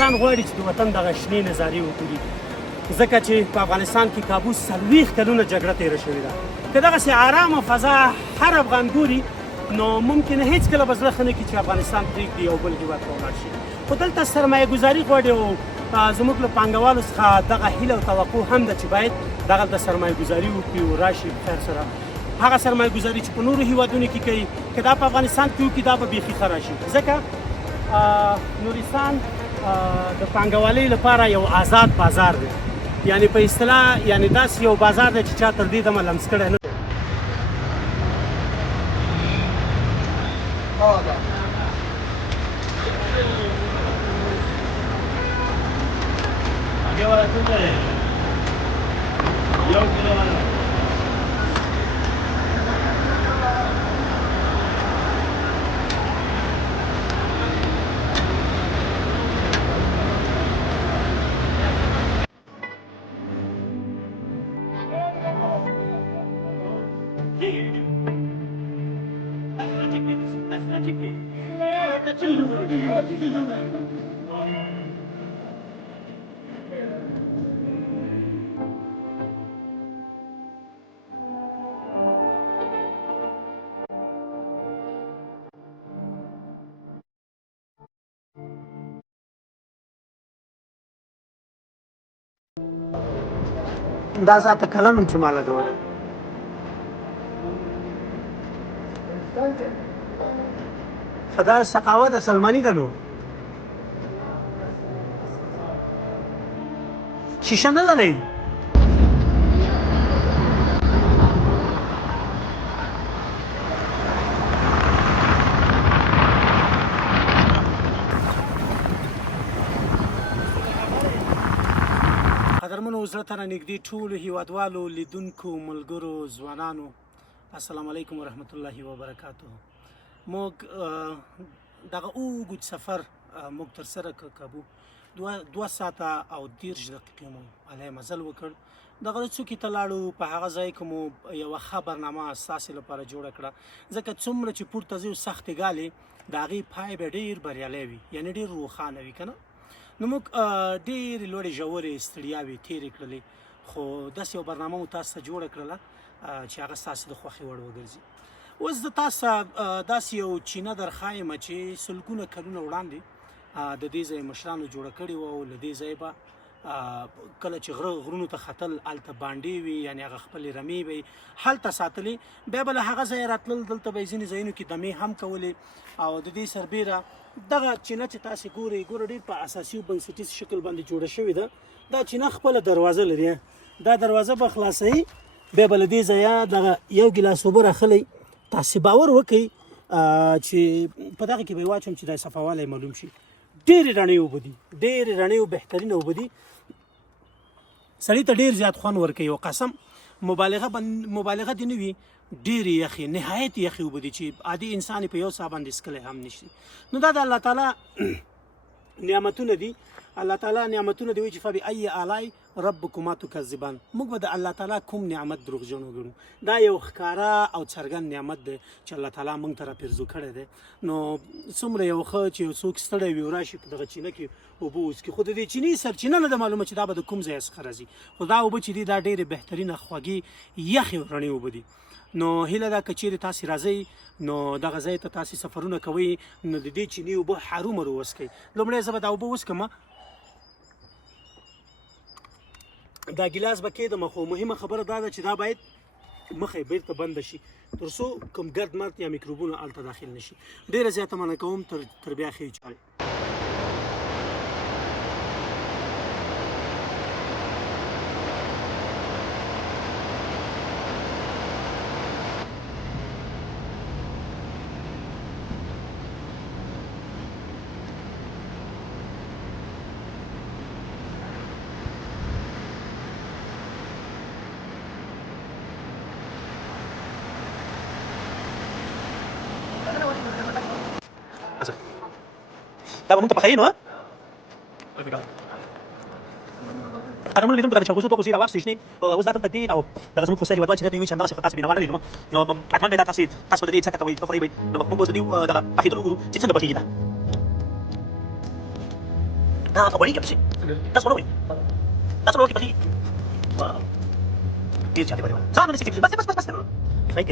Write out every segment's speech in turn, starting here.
افغانستان غواړي چې د وطن دغه شنې نظارې وګوري، ځکه چې په افغانستان کې کابو 40 کلونه جګړه تېره شوې ده. که دغسې ارامه فضا هر افغان ګوري نو ممکنه هېڅکله به زړه ښه نه کړي چې افغانستان پرېږدي یو بل هېواد ته ولاړ شي. خو دلته سرمایه ګزاري غواړي او زموږ له پانګوالو څخه دغه هیله او توقع هم ده چې باید دغلته سرمایه ګزاري وکړي او راشي په خیر سره. هغه سرمایه ګزاري چې په نورو هېوادونو کې کوي که دا په افغانستان کې وکړي دا به بیخي ښه راشي، ځکه نورستان د پانګوالۍ لپاره یو آزاد بازار دی، یعنی په اصطلاح یعنی داسې یو بازار دی چې چا تر دې دمه لمس کړی نه دی. دا ذاته کلن چې ما لګولی خو دا سقاوت سلماني ده نو شیشه نه لرئ. قدرمنو زړه ته رانږدې ټولو هېوادوالو، لیدونکو، ملګرو، ځوانانو، السلام علیکم ورحمت الله وبرکاتو. موږ دغه اوږد سفر موږ ترسره کړ کابو 2 ساعته او 30 دقیقې مو علی مزل وکړ. دغه څوکې ته لاړو، په هغه ځای کې مو یوه ښه برنامه ستاسې لپاره جوړه کړه، ځکه څومره چې پورته ځو سختې ګالې د هغې پای به ډېر بریالی وي، یعنې ډېر روښانه وي که نه. نو موږ ډېرې لوړې ژورې ستړیاوې تېرې کړلې، خو داسې یو برنامه مو تاسو ته جوړه کړله چې هغه ستاسې د خوښې وړ وګرځي. اوس زه تاسو داسې یو چینه درښایم چې سلګونه کلونه وړاندې د دې ځای مشرانو جوړه کړې وه، او له دې ځای به کله چې غرونو ته ختل هلته بانډې وي، یعنې هغه خپلې رمې به یې هلته ساتلې، بیا به له هغه ځایه راتلل، دلته به یې ځینې ځایونو کې دمې هم کولې. او د دې سربیره دغه چینه چې تاسې ګورئ ډېر په اساسي او بنسټیز شکل باندې جوړه شوې ده. دا چینه خپله دروازه لري، دا دروازه به خلاصوي، بیا به له دې ځایه دغه یو ګیلاس اوبه راخلی. تاسې باور وکئ چې په دغه کې به یې واچوم چې دا صفاوالی معلوم شي. ډېرې رڼې اوبه دي، ډېرې رڼې او بهترینه اوبه دي، سړي ته ډېر زیات خوند ورکوي. او قسم مبالغه دې نه وي، ډېرې یخې نهایت یخې اوبه دي چې عادي انسان په یو ساه باندې څکلی هم نشي. نو دا د الله تعالی نعمتونه دي. الله تعالی نعمتونه دی وایي چې فبأي آلاء ربکما تکذبان. موږ به د الله تعالی کوم نعمت دروغجن وګڼو؟ دا یو ښکاره او څرګند نعمت دی چې الله تعالی موږ ته راپرزو کړی دی. نو څومره یو ښه چې یو څوک ستړی وي راشي په دغه چینه کې اوبه وڅکي، خو د دې چینې سرچینه نه ده معلومه چې دا به د کوم ځای څخه راځي، خو دا اوبه چې دي دا ډېرې بهترینه خوږې یخې رڼې اوبه دي. نو هیله ده که چیرې تاسې راځئ نو دغه ځای ته تاسې سفرونه کوئ نو د دې چینې اوبه هرومرو وڅکئ. لومړی زه به دا اوبه وڅکم، دا ګیلاس به کېږدم، خو مهمه خبره دا ده چې دا باید مخه یې بیرته بنده شي تر څو کوم ګرد مرد یا میکروبونه هلته داخل نه شي. ډېره زیاته منع کوم تر بیا ښې چارې. دا به مونږ ته پخوي نو قدرمنو لیدونکو دا د چاوګوزو 2 کوڅې راواخیستې شنې اوس دا دلته دي او دغه زموږ کوڅه هېوادوال چې درته وایي چې همدغسې تاسو بېنوا نه لیدم نو حتما به دا تاسو به د دې څه کوئ تفریح به نو موږ اوس د دې دغه پخېدلو وګورو چې څنګه پخېږي دا. أولية بس ده صنوي ده صنوي بس دي جاتي بدي صار من السيتي بس فايك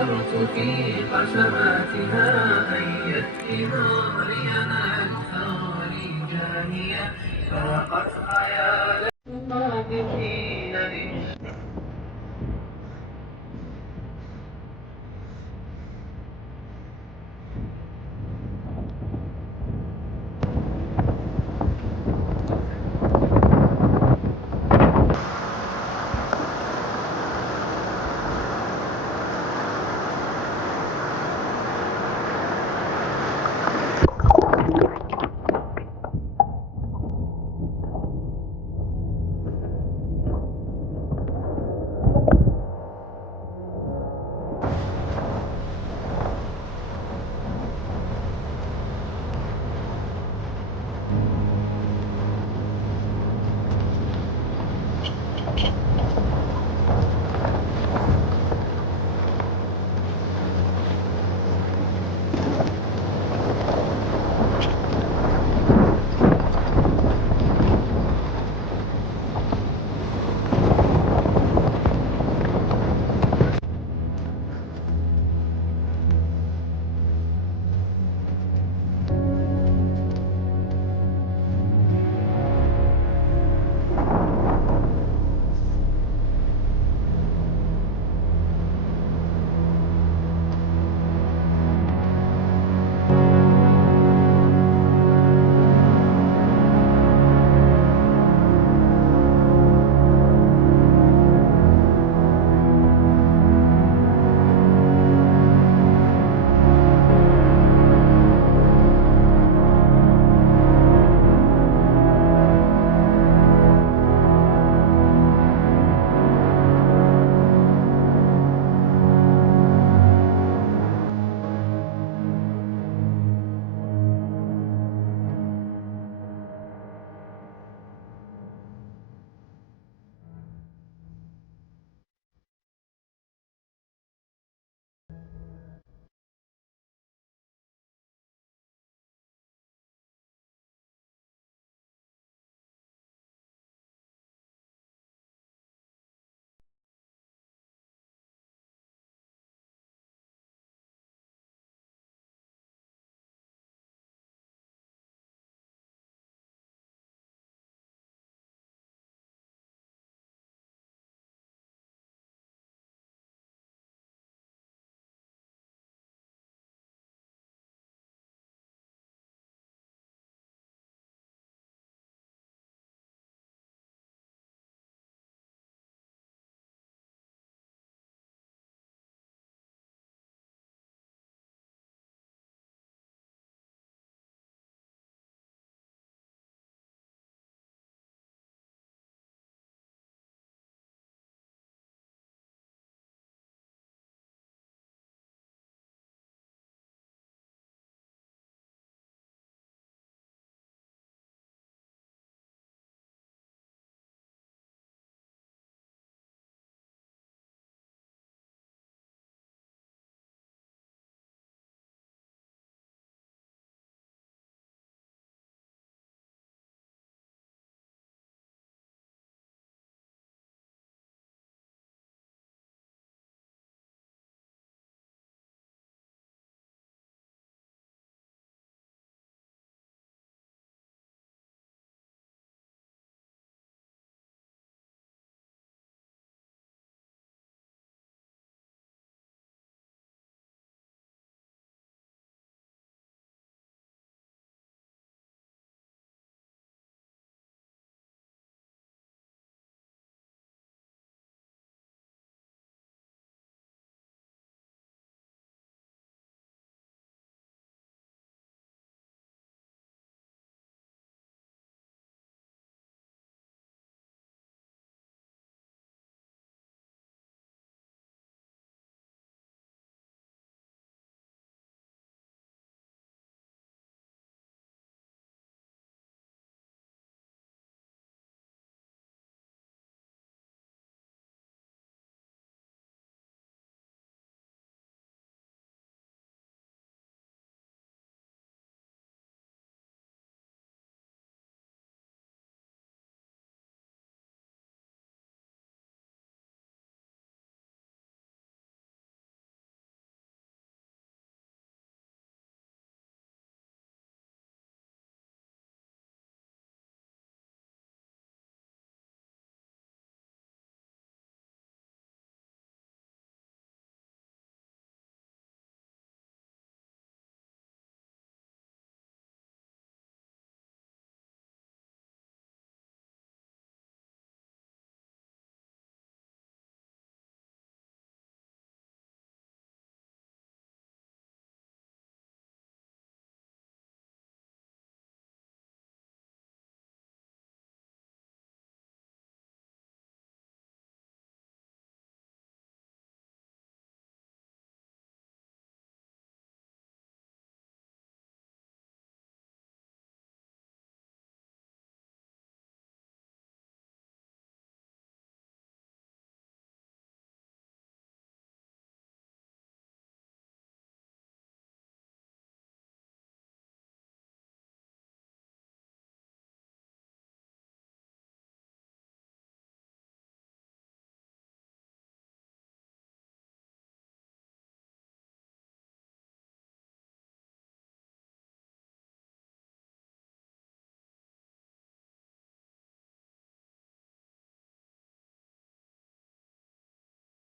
اخترت في قسماتها أي الثمار ينال ثاري جانية فاقت خيال الصادقين